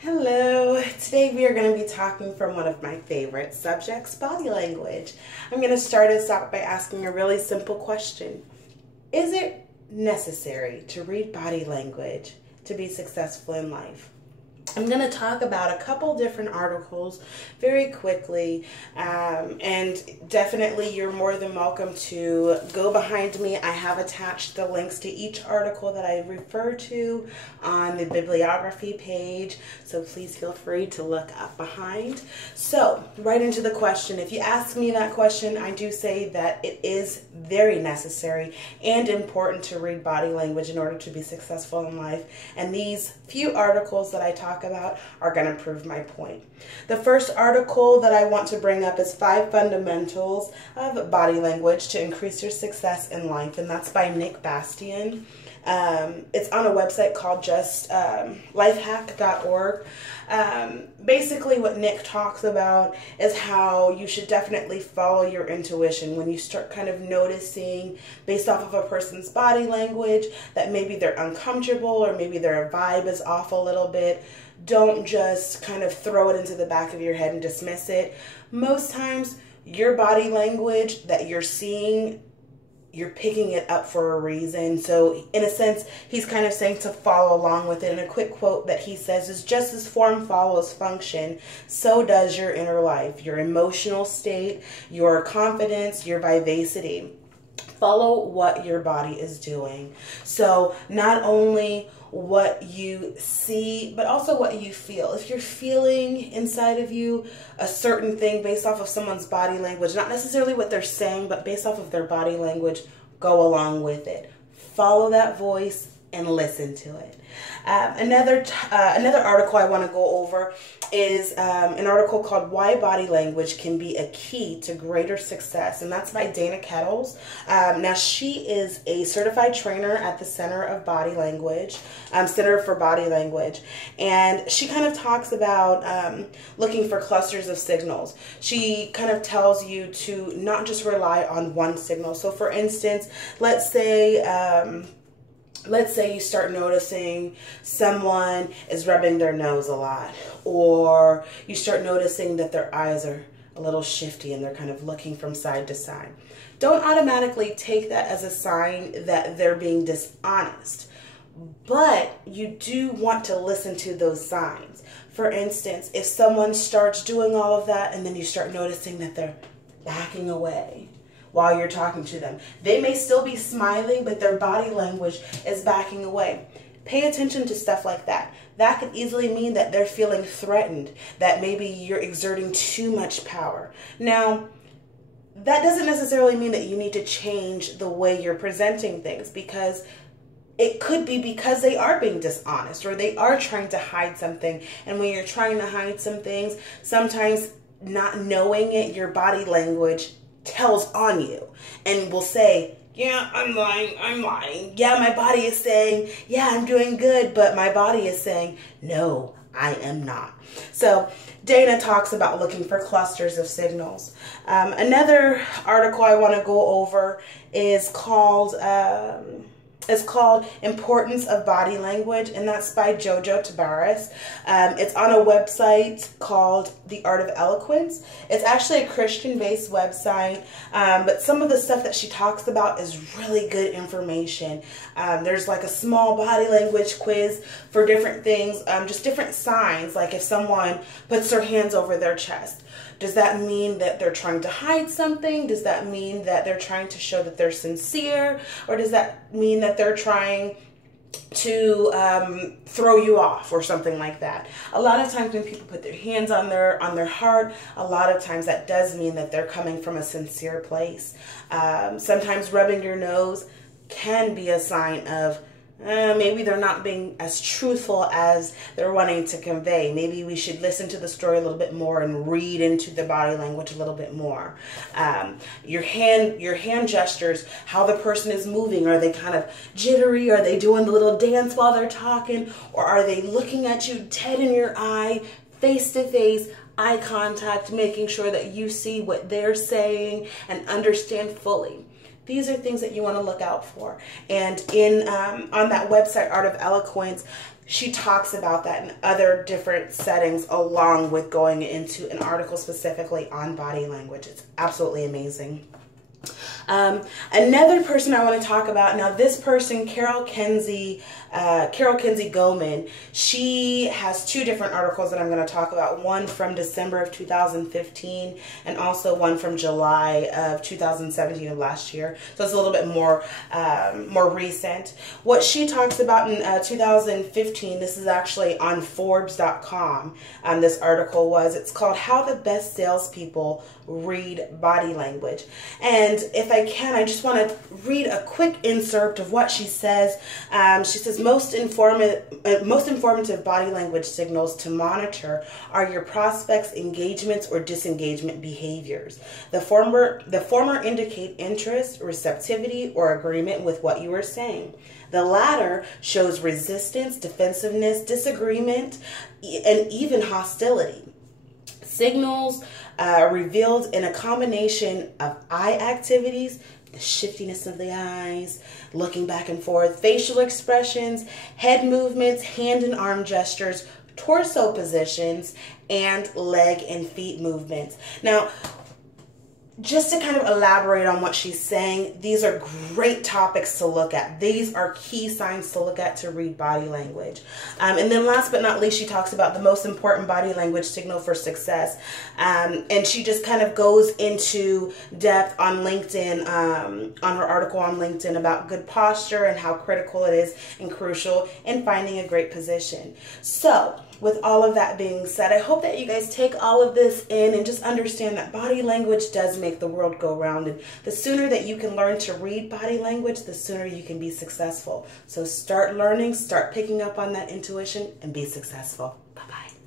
Hello, today we are going to be talking from one of my favorite subjects, body language. I'm going to start us out by asking a really simple question. Is it necessary to read body language to be successful in life? I'm going to talk about a couple different articles very quickly, and definitely you're more than welcome to go behind me. I have attached the links to each article that I refer to on the bibliography page, so please feel free to look up behind. So, right into the question. If you ask me that question, I do say that it is very necessary and important to read body language in order to be successful in life, and these few articles that I talk about are going to prove my point. The first article that I want to bring up is 5 Fundamentals of Body Language to Increase Your Success in Life, and that's by Nick Bastian. It's on a website called just lifehack.org. Basically what Nick talks about is how you should definitely follow your intuition when you start kind of noticing based off of a person's body language that maybe they're uncomfortable or maybe their vibe is off a little bit. Don't just kind of throw it into the back of your head and dismiss it. Most times your body language that you're seeing, you're picking it up for a reason. So in a sense, he's kind of saying to follow along with it. And a quick quote that he says is, just as form follows function, so does your inner life, your emotional state, your confidence, your vivacity. Follow what your body is doing. So not only what you see, but also what you feel. If you're feeling inside of you a certain thing based off of someone's body language, not necessarily what they're saying, but based off of their body language, go along with it. Follow that voice and listen to it. Another article I want to go over is an article called Why Body Language Can Be a Key to Greater Success, and that's by Dana Kettles. Now, she is a certified trainer at the Center for Body Language, and she kind of talks about looking for clusters of signals. She kind of tells you to not just rely on one signal. So, for instance, let's say you start noticing someone is rubbing their nose a lot, or you start noticing that their eyes are a little shifty and they're kind of looking from side to side. Don't automatically take that as a sign that they're being dishonest, but you do want to listen to those signs. For instance, if someone starts doing all of that and then you start noticing that they're backing away while you're talking to them. They may still be smiling, but their body language is backing away. Pay attention to stuff like that. That could easily mean that they're feeling threatened, that maybe you're exerting too much power. Now, that doesn't necessarily mean that you need to change the way you're presenting things, because it could be because they are being dishonest or they are trying to hide something. And when you're trying to hide some things, sometimes not knowing it, your body language tells on you and will say, yeah, I'm lying. Yeah, my body is saying, yeah, I'm doing good, but my body is saying, no, I am not. So Dana talks about looking for clusters of signals. Another article I want to go over is called Importance of Body Language, and that's by Jojo Tabaris. It's on a website called The Art of Eloquence. It's actually a Christian-based website, but some of the stuff that she talks about is really good information. There's like a small body language quiz for different things, just different signs, like if someone puts their hands over their chest. Does that mean that they're trying to hide something? Does that mean that they're trying to show that they're sincere? Or does that mean that they're trying to throw you off or something like that? A lot of times when people put their hands on their heart, a lot of times that does mean that they're coming from a sincere place. Sometimes rubbing your nose can be a sign of maybe they're not being as truthful as they're wanting to convey. Maybe we should listen to the story a little bit more and read into the body language a little bit more. Your hand gestures, how the person is moving. Are they kind of jittery? Are they doing the little dance while they're talking? Or are they looking at you dead in your eye, face to face, eye contact, making sure that you see what they're saying and understand fully? These are things that you want to look out for. And on that website, Art of Eloquence, she talks about that in other different settings, along with going into an article specifically on body language. It's absolutely amazing. Another person I want to talk about now, this person, Carol Kinsey Goldman, she has two different articles that I'm going to talk about. One from December of 2015 and also one from July of 2017 of last year. So it's a little bit more recent. What she talks about in 2015, this is actually on Forbes.com. This article was, it's called How the Best Salespeople Read Body Language. And if I can, I just want to read a quick excerpt of what she says. She says, most informative body language signals to monitor are your prospects' engagements or disengagement behaviors. The former indicate interest, receptivity, or agreement with what you are saying. The latter shows resistance, defensiveness, disagreement, and even hostility. Signals revealed in a combination of eye activities, the shiftiness of the eyes, looking back and forth, facial expressions, head movements, hand and arm gestures, torso positions, and leg and feet movements. Now, just to kind of elaborate on what she's saying, these are great topics to look at. These are key signs to look at to read body language. And then last but not least, she talks about the most important body language signal for success. And she just kind of goes into depth on LinkedIn, on her article on LinkedIn about good posture and how critical it is and crucial in finding a great position. So, with all of that being said, I hope that you guys take all of this in and just understand that body language does make the world go round. And the sooner that you can learn to read body language, the sooner you can be successful. So start learning, start picking up on that intuition, and be successful. Bye-bye.